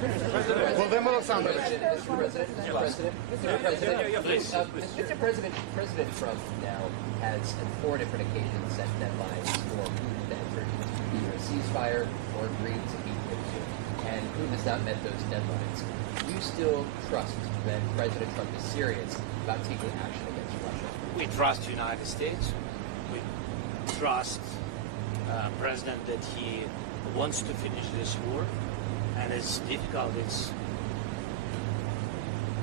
Volodymyr Alexandrovich. Mr. President, President Trump now has on 4 different occasions set deadlines for Putin to enter either a ceasefire or agree to meet with him. And Putin has not met those deadlines. Do you still trust that President Trump is serious about taking action against Russia? We trust the United States. We trust President that he wants to finish this war, and it's difficult. It's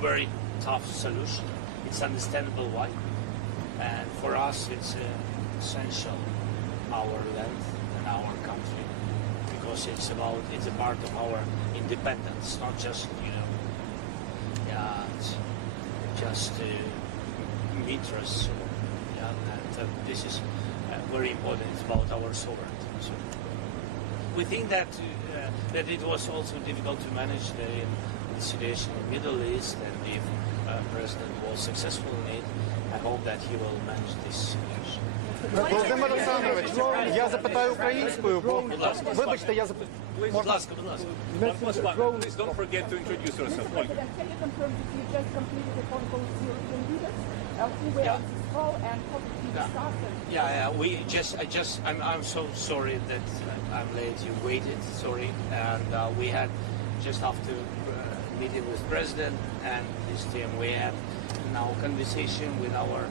very tough solution. It's understandable why, and for us it's essential our land and our country, because it's a part of our independence, not just just interests. And this is very important. It's about our sovereignty. So we think that that it was also difficult to manage the situation in the Middle East, and if President was successful in it, I hope that he will manage this situation. Володимир Олександрович, я запитаю українською, бо... Вибачте, я запитаю... Будь ласка, будь ласка. Please don't forget to introduce yourself. Can you confirm that you just completed a phone call with European leaders? Who were on this call and what did you discuss? I'm so sorry that I'm late. You waited, sorry, and we had just after meeting with President and his team, we had now conversation with our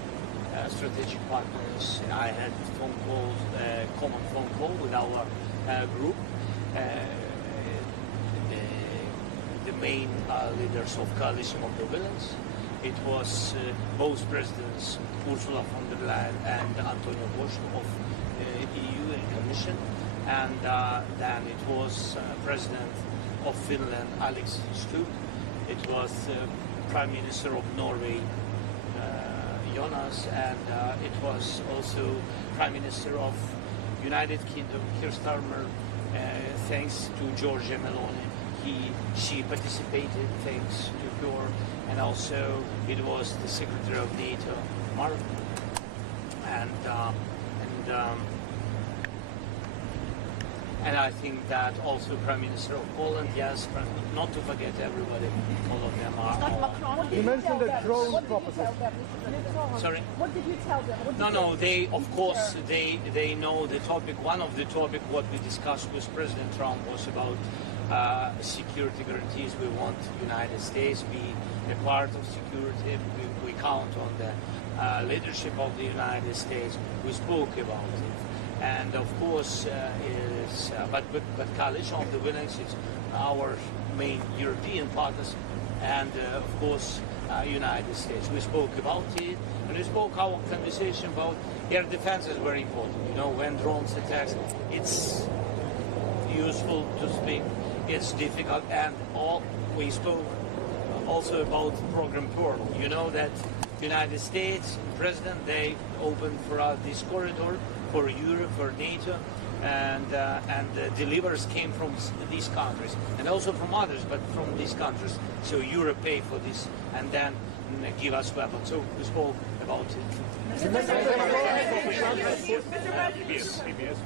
strategic partners. I had phone calls, common phone call with our group, the main leaders of coalition of the villains. It was both presidents, Ursula von der Leyen and Antonio Bosch of EU and Commission, and then it was President of Finland, Alex Stubb. It was Prime Minister of Norway, Jonas, and it was also Prime Minister of United Kingdom, Keir Starmer. Thanks to Giorgia Meloni, she participated. Thanks to her, and also it was the Secretary of NATO, Mark, and I think that also Prime Minister of Poland, yes, not to forget everybody, all of them are. You mentioned the drone proposal. Sorry? What did you tell them? No, they, of course, they know the topic. One of the topic what we discussed with President Trump was about security guarantees. We want United States be a part of security. We count on the leadership of the United States. We spoke about it. And of course, but coalition of the willing is our main European partners, and of course, United States. We spoke about it, and we spoke our conversation about air defense is very important. You know, when drones attack, it's useful to speak. It's difficult, and we spoke also about program Pearl. You know that United States President, they opened for us this corridor for Europe, for NATO, and the delivers came from these countries, and also from others, but from these countries. So Europe pay for this, and then give us weapons. So we spoke about it. PBS.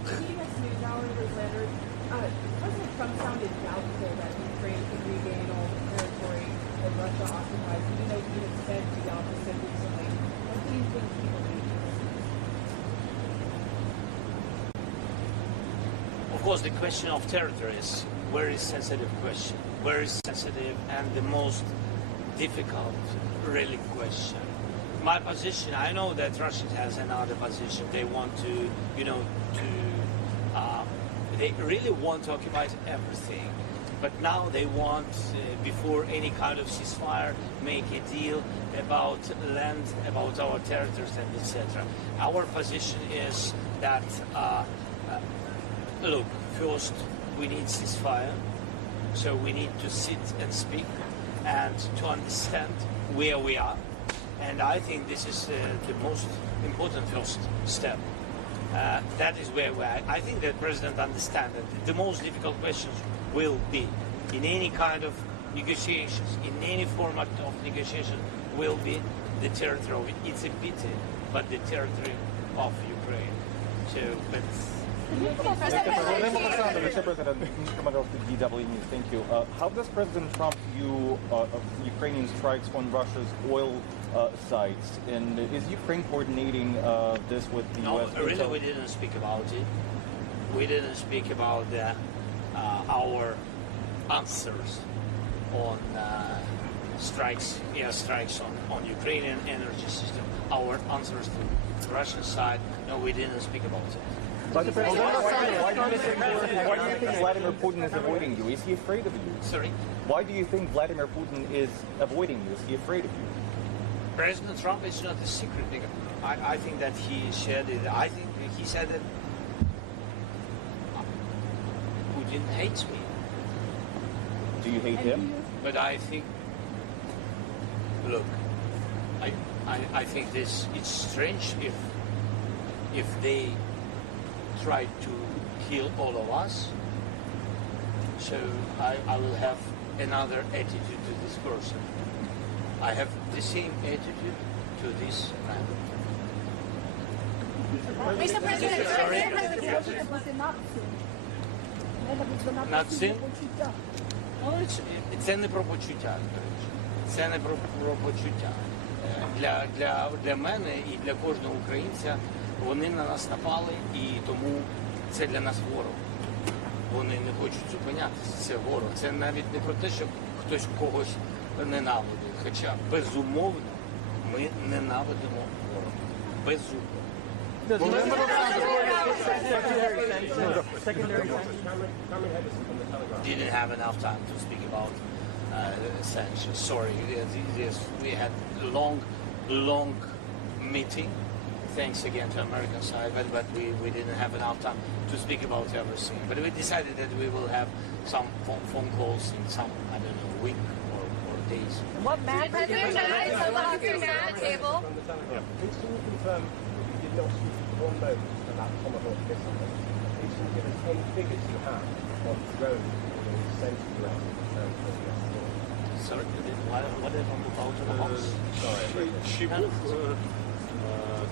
President Trump sounded doubtful that Ukraine could regain all the territory that Russia occupies, even though he had said the opposite recently. What do you think he believes? Of course, the question of territory is a very sensitive question, very sensitive, and the most difficult, really, question. My position, I know that Russia has another position. They want to, they really want to occupy everything. But now they want, before any kind of ceasefire, make a deal about land, about our territories, and etc. Our position is that, look, first we need ceasefire, so we need to sit and speak and to understand where we are. And I think this is the most important first step. That is where we are. I think that President understands that the most difficult questions will be in any kind of negotiations, in any format of negotiation, will be the territory. It's a pity, but the territory of Ukraine. So, but Mr. President, Commander of the DW News, thank you. How does President Trump view Ukrainian strikes on Russia's oil sites? And is Ukraine coordinating this with the No, U.S.? really, we didn't speak about it. We didn't speak about our answers on strikes, air strikes on Ukrainian energy system. Our answers to the Russian side. No, we didn't speak about it. Why do you think Vladimir Putin is avoiding you? Is he afraid of you? Sorry? Why do you think Vladimir Putin is avoiding you? Is he afraid of you? President Trump is not a secret. I think that he said it. I think he said that Putin hates me. Do you hate him? But I think, look, I think it's strange if they try to kill all of us. So I will have another attitude to this person. I have the same attitude to this man. Mr. President, Not sin? Це не про почуття, до речі. Це не про почуття. Для мене і для кожного українця вони на нас напали, і тому це для нас ворог. Вони не хочуть зупинятися, це ворог. Це навіть не про те, щоб хтось когось ненавидить. Хоча, безумовно, ми ненавидимо ворога. Безумовно. Didn't have enough time to speak about sanctions. Sorry, we had a long meeting. Thanks again to American side, but we didn't have enough time to speak about everything. But we decided that we will have some phone calls in some, I don't know, week or days. what matters? President, I love your table. Please can you confirm you did not speak for 1 moment about Tomahawk missiles? Please can you give us any figures you have on drones being sent to the US in terms of US law? Sorry, what about Tomahawks? Чи був,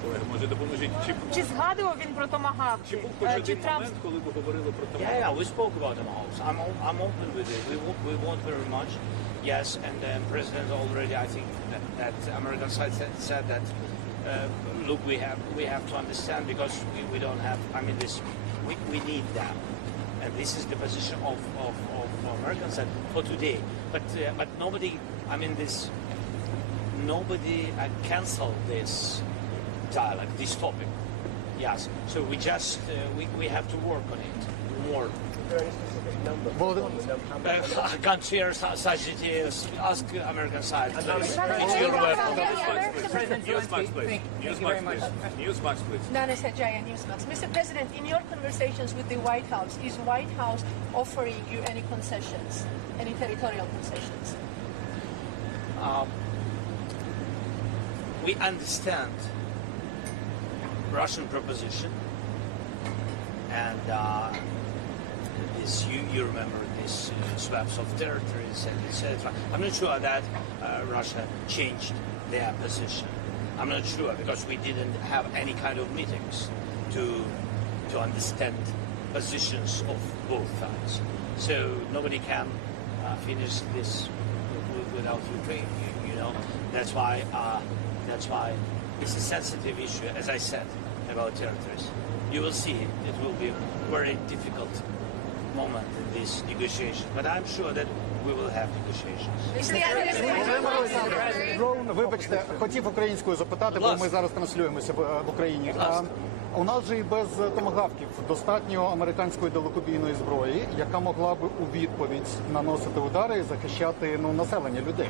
колеги, може допоможіть, Чи згадував він про Томагавк? чи був хоч Чи один Трамп момент, коли ви говорили про Tomahawk? Yeah, we spoke about Tomahawks. I'm open with it. We want very much. Yes, and the president already, I think that American side said that. Look, we have to understand because we don't have. I mean, we need them, and this is the position of American side for today. But nobody. I mean, nobody canceled this dialogue, this topic. Yes. So we just we have to work on it more. Is there any specific number? I can't share such details. Ask American side. It's your web. Newsmax, please. Newsmax, please. Nana Sajaya, Newsmax. Mr. President, in your conversations with the White House, is White House offering you any concessions, any territorial concessions? We understand Russian proposition, and this you remember this swaps of territories and etc. I'm not sure that Russia changed their position. I'm not sure because we didn't have any kind of meetings to understand positions of both sides. So nobody can finish this without Ukraine. You know, that's why it's a sensitive issue, as I said, about territories. You will see it will be a very difficult moment in this negotiation, but I'm sure that we will have negotiations. Вибачте, хотів українською запитати, бо ми зараз транслюємося в Україні. У нас же і без томагавків достатньо американської далекобійної зброї, яка могла б у відповідь наносити удари і захищати населення людей.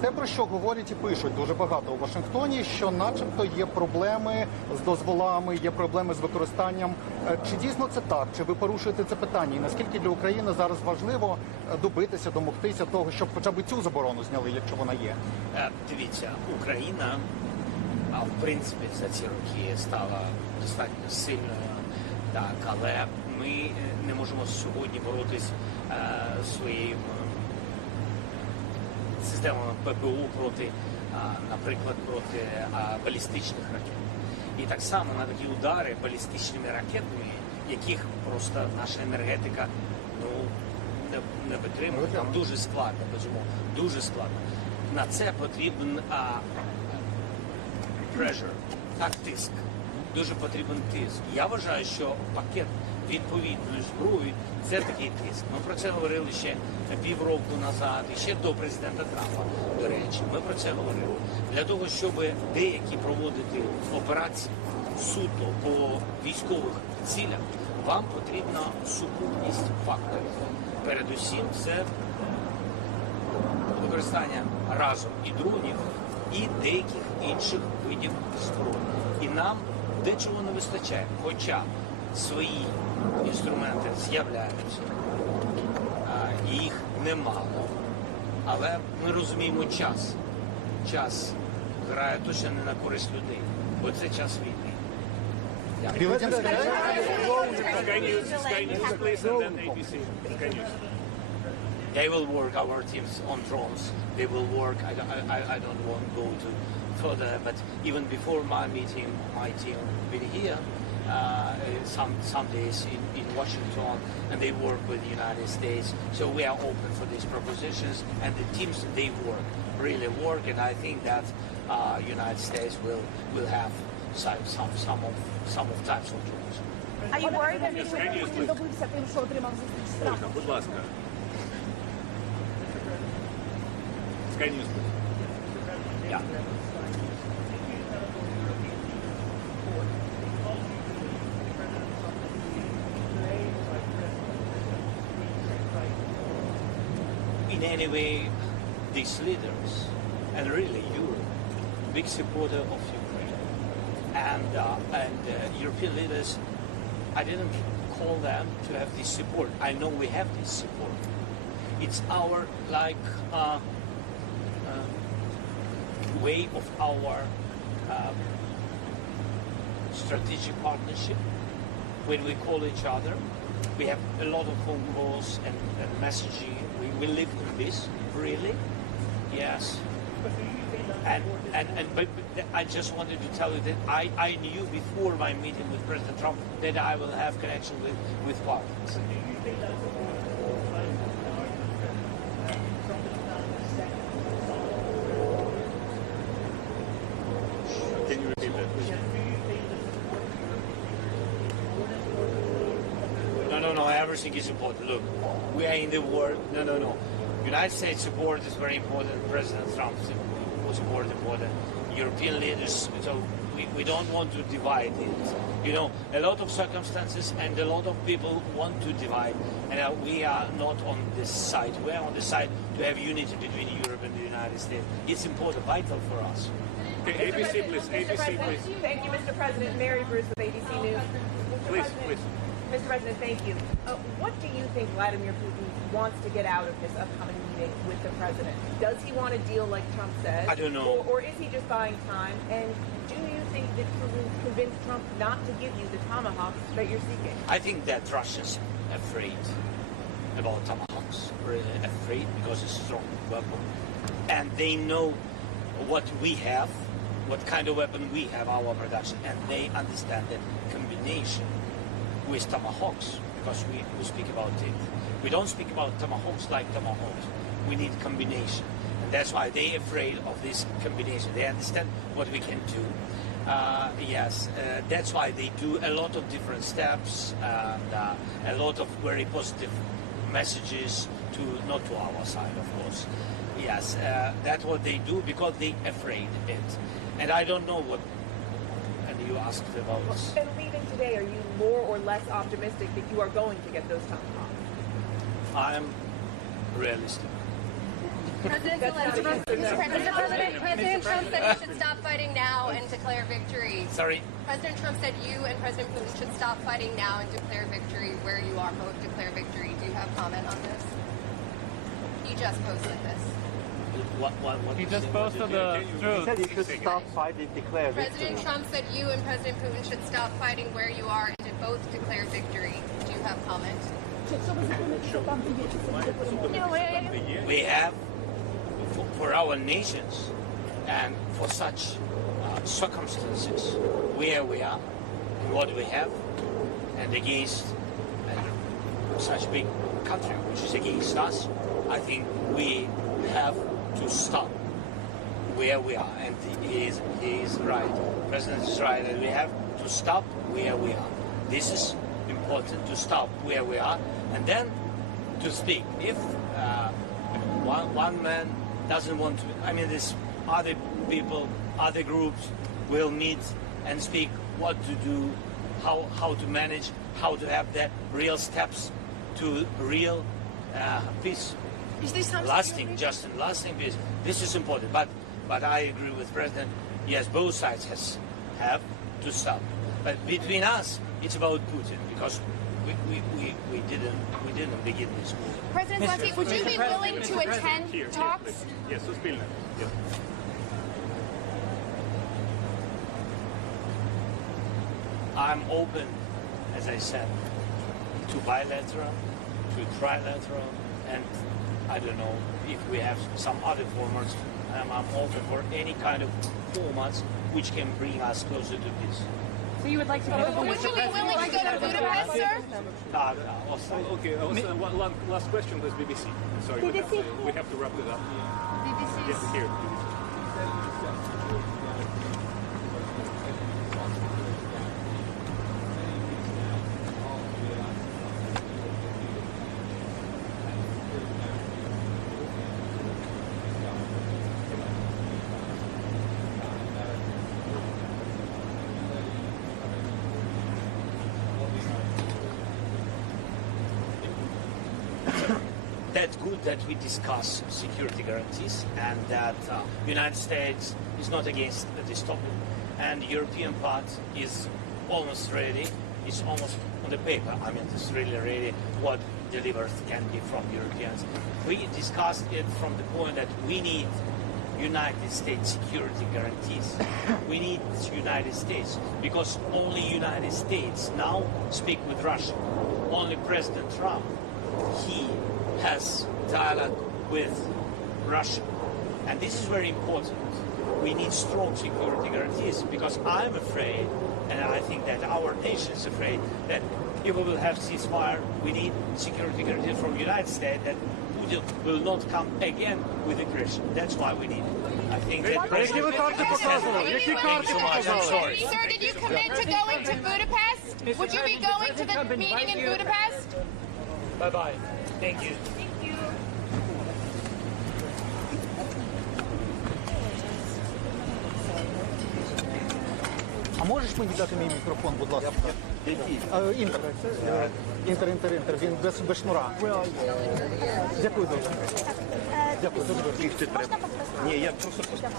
Те, про що говорять і пишуть дуже багато у Вашингтоні, що начебто є проблеми з дозволами, є проблеми з використанням. Чи дійсно це так? Чи ви порушуєте це питання? І наскільки для України зараз важливо добитися, домогтися того, щоб хоча б цю заборону зняли, якщо вона є? Дивіться, Україна, в принципі, за ці роки стала достатньо сильною, так, але ми не можемо сьогодні боротись своєю системами ППО проти, наприклад, проти балістичних ракет. І так само на такі удари балістичними ракетами яких просто наша енергетика не витримує. Там дуже складно, безумовно, дуже складно. На це потрібен pressure, так, тиск. Дуже потрібен тиск. Я вважаю, що пакет відповідної зброї – це такий тиск. Ми про це говорили ще півроку назад, і ще до президента Трампа, до речі. Ми про це говорили. Для того, щоб деякі проводити операції суто по військових цілях, вам потрібна сукупність факторів. Передусім, це використання разом і дронів, і деяких інших видів зброї. І нам дечого не вистачає, хоча свої інструменти з'являються, їх немало, але ми розуміємо час. Час грає точно не на користь людей, бо це час війни. Дякую. Sky News, please, and then ABC. Sky News. They will work, our teams, on drones. They will work. I don't want to go to further, but even before my meeting, my team been here some days in Washington, and they work with the United States. So we are open for these propositions, and the teams, they work, really work, and I think that United States will have some of types of drones. Are you worried that Sky News, please. добився тим, що отримав зустріч з Ольга, Трампом? будь ласка. Sky News, please. Yeah. In any way, these leaders, and really Europe, big supporter of Ukraine, and European leaders, I didn't call them to have this support. I know we have this support. It's our way of our strategic partnership. When we call each other, we have a lot of phone calls and messaging. We live in this, really. Yes. But I just wanted to tell you that I knew before my meeting with President Trump that I will have connection with partners. Can you repeat that, please? No, everything is important. Look, we are in the war. No. United States support is very important. President Trump's support is important. European leaders, so we don't want to divide it. You know, a lot of circumstances and a lot of people want to divide, and we are not on this side. We are on the side to have unity between Europe and the United States. It's important, vital for us. Okay, ABC, please. ABC, please. Thank you, Mr. President. Mary Bruce with ABC News. Please. Mr. President, thank you. What do you think Vladimir Putin wants to get out of this upcoming meeting with the president? Does he want a deal like Trump says? I don't know. Or is he just buying time? And do you think that Putin convinced Trump not to give you the Tomahawks that you're seeking? I think that Russians are afraid about Tomahawks, really afraid because it's a strong weapon. And they know what we have, what kind of weapon we have, our production, and they understand that combination with Tomahawks, because we speak about it. We don't speak about Tomahawks like Tomahawks. We need combination. And that's why they're afraid of this combination. They understand what we can do. That's why they do a lot of different steps and a lot of very positive messages not to our side, of course. Yes, that's what they do because they're afraid of it. And I don't know what, and you asked about this. And leaving today, are you more or less optimistic that you are going to get those Tomahawks? I'm realistic. President Zelenskyy, President Trump said you should stop fighting now and declare victory. Sorry? President Trump said you and President Putin should stop fighting now and declare victory where you are, both declare victory. Do you have comment on this? You just posted this. What He just posted the truth. He said you should stop fighting, declare victory. President Trump said you and President Putin should stop fighting where you are and to both declare victory. Do you have comment? we have for our nations and for such circumstances where we are and what we have, and against such a big country which is against us, I think we have to stop where we are. And he is right. The President is right, and we have to stop where we are. This is important, to stop where we are, and then to speak. If one man doesn't want to, I mean, there's other people, other groups will meet and speak what to do, how to manage, how to have the real steps to real peace. Is this lasting peace? This is important. But I agree with President. Yes, both sides have to stop. But between us, it's about Putin, because we didn't begin this war. President Zelenskyy, would you be willing to attend Here, talks? please. Yes, Suspilne. Yes. I'm open, as I said, to bilateral, to trilateral, and I don't know if we have some other formats. I'm open for any kind of formats which can bring us closer to peace. So you would like to go Would you be willing to go to Budapest, sir? Okay, one last question, please, BBC. Sorry, we have to wrap it up. BBC. Yes, here, BBC. That's good that we discuss security guarantees, and that United States is not against this topic, and the European part is almost ready. It's almost on the paper. I mean, it's really ready what delivered can be from Europeans. We discussed it from the point that we need United States security guarantees. We need United States, because only United States now speak with Russia. Only President Trump, he has dialogue with Russia. And this is very important. We need strong security guarantees, because I'm afraid, and I think that our nation is afraid, that if we will have ceasefire, we need security guarantees from the United States that Putin will not come again with aggression. That's why we need it. I think that Thank you so much. I'm sorry. Sir, did you commit to going to Budapest? Would you be going to the meeting in Budapest? Bye-bye. Thank you. Thank you. А можеш мені дати мій мікрофон, будь ласка? Інтер. Інтер. Він без шнура. Дякую дуже. Дякую дуже. Ні, я просто